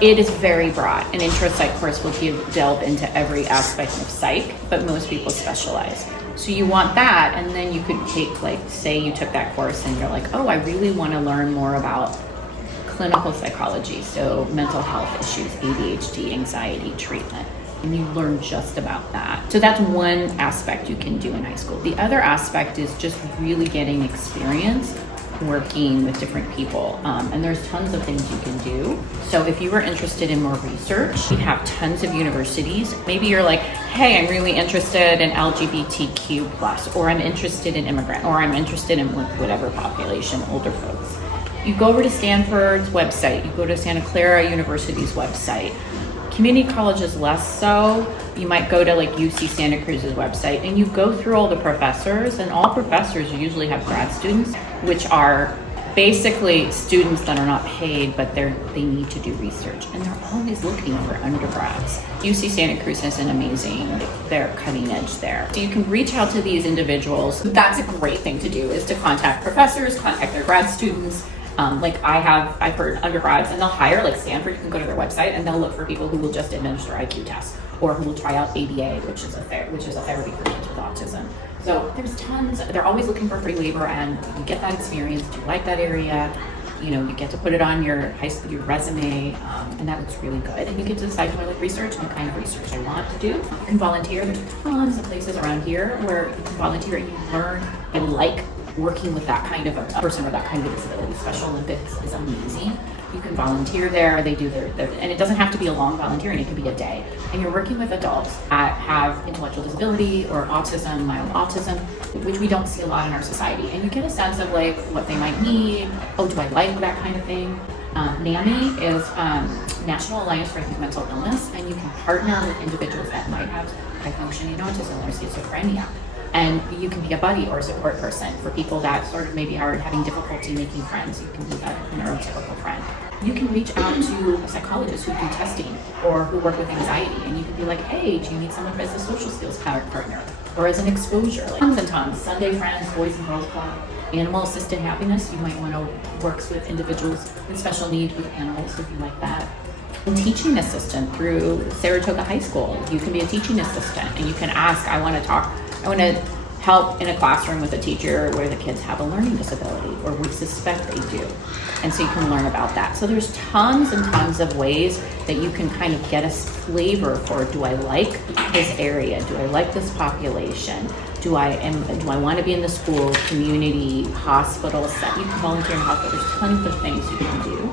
It is very broad. An intro psych course will delve into every aspect of psych, but most people specialize. So you want that, and then you could take, like, say you took that course and you're like, oh, I really want to learn more about clinical psychology, so mental health issues, ADHD, anxiety treatment, and you learn just about that. So that's one aspect you can do in high school. The other aspect is just really getting experience working with different people, and there's tons of things you can do. So if you were interested in more research, we have tons of universities. Maybe you're like, hey, I'm really interested in LGBTQ+, or I'm interested in immigrant, or I'm interested in whatever population, older folks. You go over to Stanford's website, you go to Santa Clara University's website. Community colleges less so. You might go to like UC Santa Cruz's website and you go through all the professors, and all professors usually have grad students, which are basically students that are not paid, but they need to do research, and they're always looking for undergrads. UC Santa Cruz is an amazing, they're cutting edge there. So you can reach out to these individuals. That's a great thing to do, is to contact professors, contact their grad students. I've heard undergrads, and they'll hire, like Stanford, you can go to their website and they'll look for people who will just administer IQ tests, or who will try out ABA, which is a therapy for kids with autism. So there's tons. They're always looking for free labor, and you get that experience. Do you like that area? You know, you get to put it on your high school, your resume, and that looks really good. And you get to decide, do I like research, and the kind of research I want to do. You can volunteer. There's tons of places around here where you can volunteer and you learn and like working with that kind of a person or that kind of disability. Special Olympics is amazing. You can volunteer there. They do their and it doesn't have to be a long volunteering, it can be a day. And you're working with adults that have intellectual disability or autism, mild autism, which we don't see a lot in our society. And you get a sense of like what they might need. Oh, do I like that kind of thing? NAMI is National Alliance for Mental Illness, and you can partner with individuals that might have high functioning autism or schizophrenia. And you can be a buddy or a support person for people that sort of maybe are having difficulty making friends. You can be a neurotypical friend. You can reach out to a psychologist who do testing or who work with anxiety, and you can be like, hey, do you need someone as a social skills partner or as an exposure? Like tons and tons. Sunday Friends, Boys and Girls Club, Animal Assisted Happiness. You might want to work with individuals with special needs with animals if you like that. And teaching assistant through Saratoga High School. You can be a teaching assistant, and you can ask, I want to help in a classroom with a teacher where the kids have a learning disability, or we suspect they do. And so you can learn about that. So there's tons and tons of ways that you can kind of get a flavor for, do I like this area? Do I like this population? Do I want to be in the school, community, hospital, you can volunteer in hospital. There's tons of things you can do.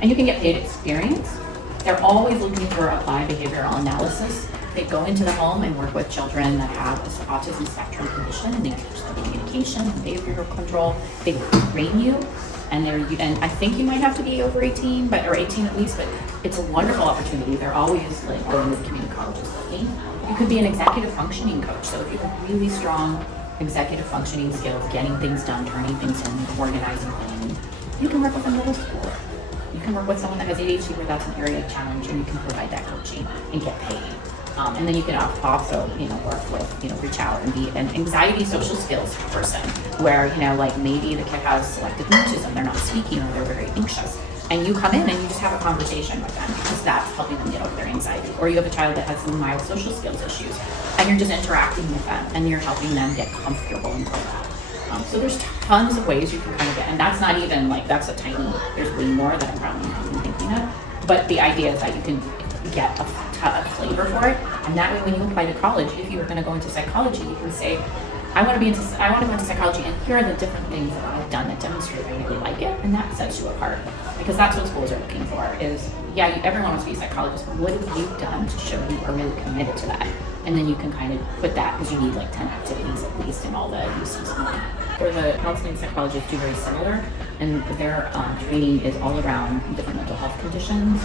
And you can get paid experience. They're always looking for applied behavioral analysis. They go into the home and work with children that have this autism spectrum condition, and they teach them communication, behavioral control. They train you, and I think you might have to be over 18, or 18 at least, but it's a wonderful opportunity. They're always like going with community colleges looking. You could be an executive functioning coach. So if you have really strong executive functioning skills, getting things done, turning things in, organizing things, you can work with a middle schooler. You can work with someone that has ADHD where that's an area of challenge, and you can provide that coaching and get paid. And then you can also, work with, reach out and be an anxiety social skills person where, like maybe the kid has selective mutism, they're not speaking, or they're very anxious. And you come in and you just have a conversation with them because that's helping them get over their anxiety. Or you have a child that has some mild social skills issues, and you're just interacting with them and you're helping them get comfortable and grow that. So there's tons of ways you can kind of get, and that's not even that's there's way more that I'm probably not even thinking of. But the idea is that you can get a flavor for it, and that way when you apply to college, if you were going to go into psychology, you can say, I want to go into psychology, and here are the different things that I've done that demonstrate I really like it, and that sets you apart. Because that's what schools are looking for is, everyone wants to be a psychologist, but what have you done to show you are really committed to that? And then you can kind of put that, because you need like 10 activities at least in all the UCs. Or the counseling psychologists do very similar, and their training is all around different mental health conditions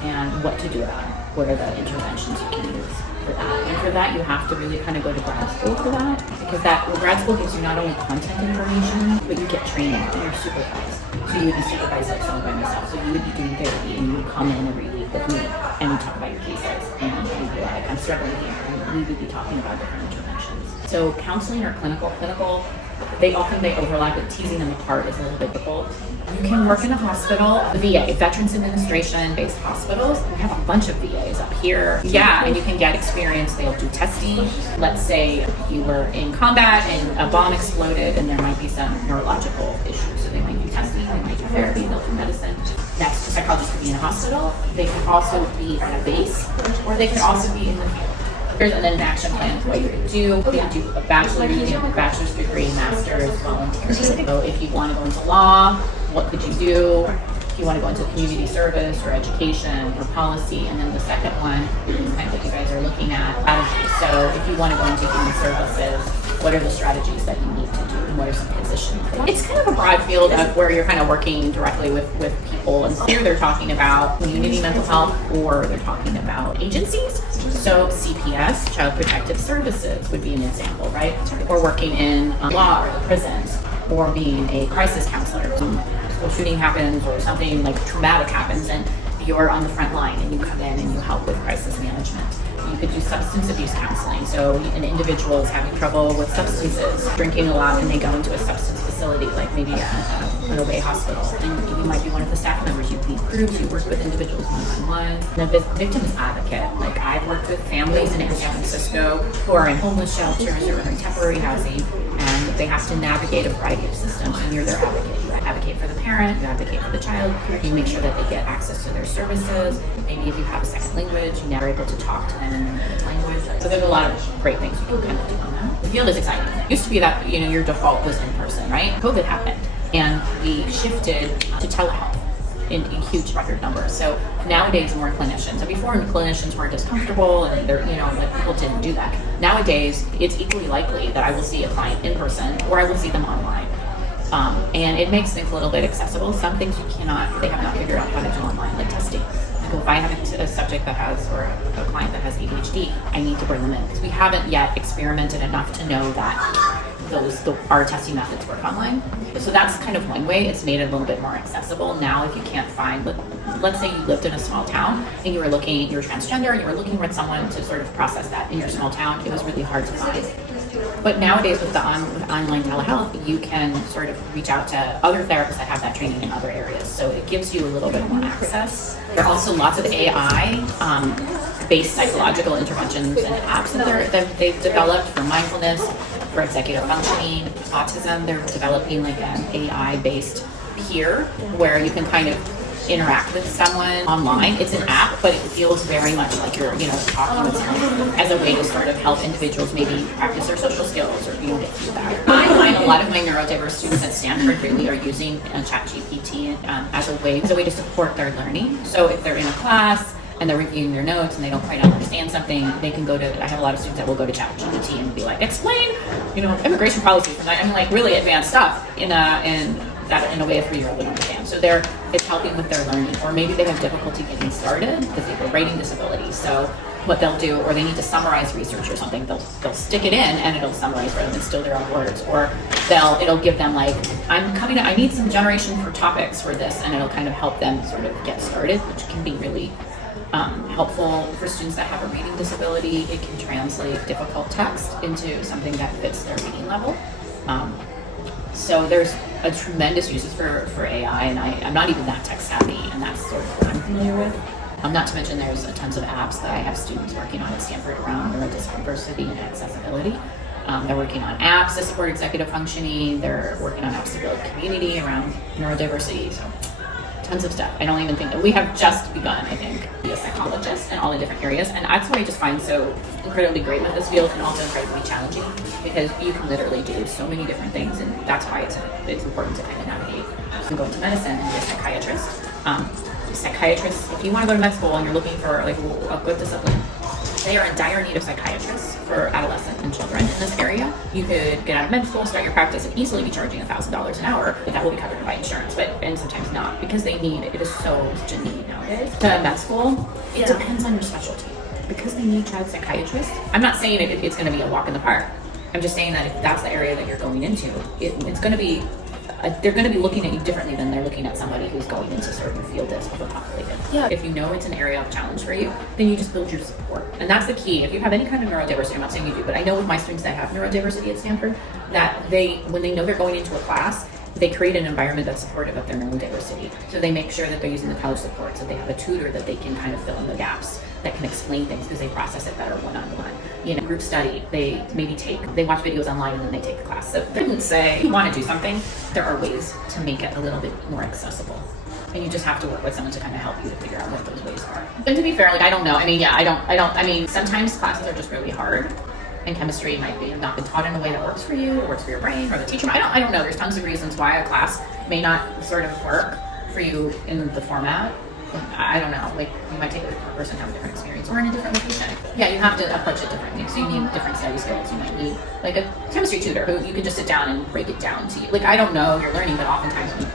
and what to do about it. What are the interventions you can use for that? And for that, you have to really kind of go to grad school for that, because grad school gives you not only content information, but you get training and you're supervised. So you would be supervised like someone by myself. So you would be doing therapy, and you would come in every week with me and we talk about your cases. And you'd be like, I'm struggling here. And we would be talking about different interventions. So counseling or clinical they overlap, but teasing them apart is a little bit difficult. You can work in a hospital, VA, Veterans Administration-based hospitals. We have a bunch of VAs up here. Yeah, and you can get experience. They'll do testing. Let's say you were in combat and a bomb exploded and there might be some neurological issues. So they might do testing, they might do therapy, they'll do medicine. Next, psychologists could be in a hospital. They could also be at a base, or they could also be in the field. And then an action plan for what you could do. You can do a bachelor's degree, master's, volunteer. So if you want to go into law, what could you do? If you want to go into community service or education or policy. And then the second one is kind of what you guys are looking at, strategy. So if you want to go into human services, what are the strategies that you need to do and what are some positions? It's kind of a broad field of where you're kind of working directly with people. And here they're talking about community mental health, or they're talking about agencies. So CPS, Child Protective Services, would be an example, right? Or working in law or the prisons, or being a crisis counselor. Some school shooting happens or something like traumatic happens and you're on the front line and you come in and you help with crisis management. You could do substance abuse counseling. So an individual is having trouble with substances, drinking a lot, and they go into a substance facility, like maybe an away hospital. And you might be one of the staff members. You lead groups, you work with individuals one-on-one. And a victim's advocate. Like I've worked with families in San Francisco who are in homeless shelters or in temporary housing, and they have to navigate a variety of systems, and you're their advocate. You advocate for the parent, you advocate for the child, you make sure that they get access to their services. Maybe if you have a second language, you're never able to talk to them in their native language. So there's a lot of great things you can kind of do on that. The field is exciting. It used to be that, your default was in person, right? COVID happened, and we shifted to telehealth in huge record numbers. So nowadays more clinicians. So before clinicians weren't as comfortable and they're, like people didn't do that. Nowadays it's equally likely that I will see a client in person or I will see them online. And it makes things a little bit accessible. Some things they have not figured out how to do online, like testing. Like if I have a subject that has, or a client that has ADHD, I need to bring them in because we haven't yet experimented enough to know that our testing methods work online. So that's kind of one way. It's made it a little bit more accessible. Now, if you can't find, let's say you lived in a small town and you were transgender and you were looking for someone to sort of process that in your small town, it was really hard to find. But nowadays with the online telehealth, you can sort of reach out to other therapists that have that training in other areas. So it gives you a little bit more access. There are also lots of AI-based psychological interventions and apps that they've developed for mindfulness, for executive functioning, autism. They're developing like an AI-based peer where you can kind of interact with someone online. It's an app, but it feels very much like you're, talking with someone as a way to sort of help individuals maybe practice their social skills or get feedback. I find a lot of my neurodiverse students at Stanford really are using ChatGPT as a way to support their learning. So if they're in a class and they're reviewing their notes and they don't quite understand something, they can I have a lot of students that will go to ChatGPT and be like, explain, immigration policy from that. Like really advanced stuff in a way a 3-year-old would understand. So it's helping with their learning, or maybe they have difficulty getting started because they have a writing disability. So what they'll do, or they need to summarize research or something, they'll stick it in and it'll summarize for them. It's still their own words, or it'll give them like, I need some generation for topics for this, and it'll kind of help them sort of get started, which can be really helpful for students that have a reading disability. It can translate difficult text into something that fits their reading level. So there's a tremendous uses for AI, and I'm not even that tech savvy, and that's sort of what I'm familiar with. Not to mention there's tons of apps that I have students working on at Stanford around neurodiversity and accessibility. They're working on apps to support executive functioning. They're working on apps to build community around neurodiversity. So tons of stuff. I don't even think that we have just begun, I think, to be a psychologist in all the different areas. And that's what I just find so incredibly great with this field, and also incredibly challenging, because you can literally do so many different things, and that's why it's important to kind of navigate. You can go into medicine and be a psychiatrist. Psychiatrists, if you want to go to med school and you're looking for like a good discipline, they are in dire need of psychiatrists for adolescents and children in this area. You could get out of med school, start your practice, and easily be charging $1,000 an hour, but that will be covered by insurance, and sometimes not, because it is so such a need nowadays. To med school, it depends on your specialty. Because they need child psychiatrists, I'm not saying it's going to be a walk in the park. I'm just saying that if that's the area that you're going into, it's going to be they're going to be looking at you differently than they're looking at somebody who's going into sort of a field that's overpopulated. Yeah, if you know it's an area of challenge for you, then you just build your support. And that's the key. If you have any kind of neurodiversity, I'm not saying you do, but I know with my students that have neurodiversity at Stanford, that when they know they're going into a class, they create an environment that's supportive of their neurodiversity. So they make sure that they're using the college support, so they have a tutor that they can kind of fill in the gaps, that can explain things because they process it better one-on-one. Group study, they watch videos online and then they take the class. So they would say, if you want to do something, there are ways to make it a little bit more accessible. And you just have to work with someone to kind of help you to figure out what those ways are. And to be fair, I don't know. Sometimes classes are just really hard. And chemistry might be not been taught in a way that works for you, or works for your brain, or the teacher. I don't know. There's tons of reasons why a class may not sort of work for you in the format. I don't know. You might take a different person, have a different experience, or in a different location. Yeah, you have to approach it differently. So you need different study skills. You might need a chemistry tutor who you can just sit down and break it down to you. I don't know you're learning, but oftentimes when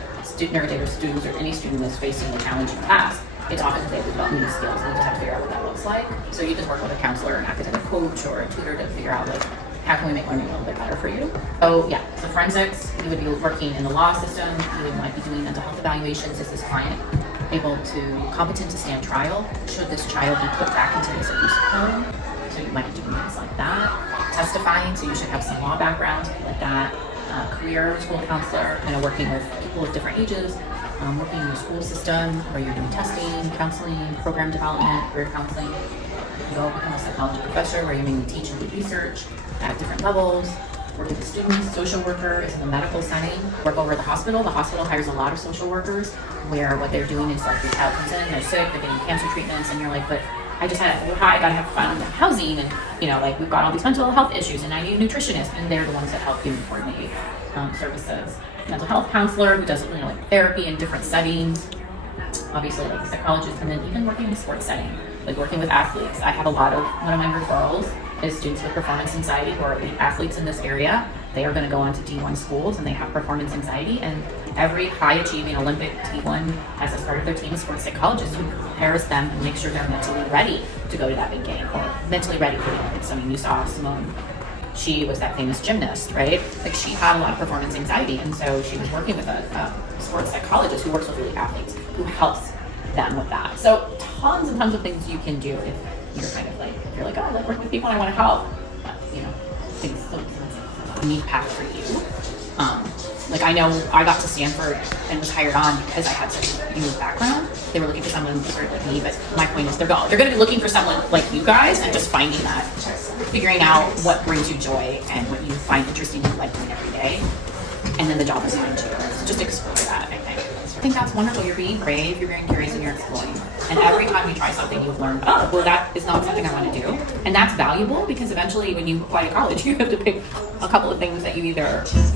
neurodiverse students or any student is facing a challenging class, it's often that they develop new skills and you just have to figure out what that looks like. So you just work with a counselor, an academic coach, or a tutor to figure out how can we make learning a little bit better for you. So forensics, you would be working in the law system, you might be doing mental health evaluations. Is this client competent to stand trial? Should this child be put back into this abuse home? So you might be doing things like that. Testifying, so you should have some law background, like that. Career school counselor, kind of working with people of different ages, working in the school system where you're doing testing, counseling, program development, career counseling. You go become a psychology professor where you mainly teach and do research at different levels. Work with the students. Social worker is in the medical setting. Work over at the hospital. The hospital hires a lot of social workers where what they're doing is your child comes in, they're sick, they're getting cancer treatments, and you're like, but I gotta have fun housing, and we've got all these mental health issues, and I need a nutritionist, and they're the ones that help you coordinate services. Mental health counselor who does therapy in different settings, obviously psychologists, and then even working in the sports setting, working with athletes. I have one of my referrals is students with performance anxiety who are elite athletes in this area. They are going to go on to D1 schools and they have performance anxiety, and every high achieving Olympic D1 has as part of their team a sports psychologist who prepares them and makes sure they're mentally ready to go to that big game, or mentally ready for the Olympics. You saw Simone. She was that famous gymnast, right? She had a lot of performance anxiety, and so she was working with a sports psychologist who works with elite athletes who helps them with that. So tons and tons of things you can do if you're kind of if you're I like working with people and I want to help. Things a neat path for you. I know I got to Stanford and was hired on because I had such a unique background. They were looking for someone sort of like me, but my point is they're going to be looking for someone like you guys, and just finding that, figuring out what brings you joy and what you find interesting and like doing every day, and then the job is fine too. So just explore that. I think that's wonderful. You're being brave, you're being curious, and you're exploring. And every time you try something, you've learned, that is not something I want to do. And that's valuable because eventually when you apply to college, you have to pick a couple of things that you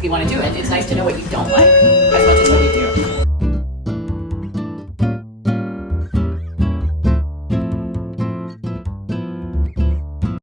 want to do. And it's nice to know what you don't like as much as what you do.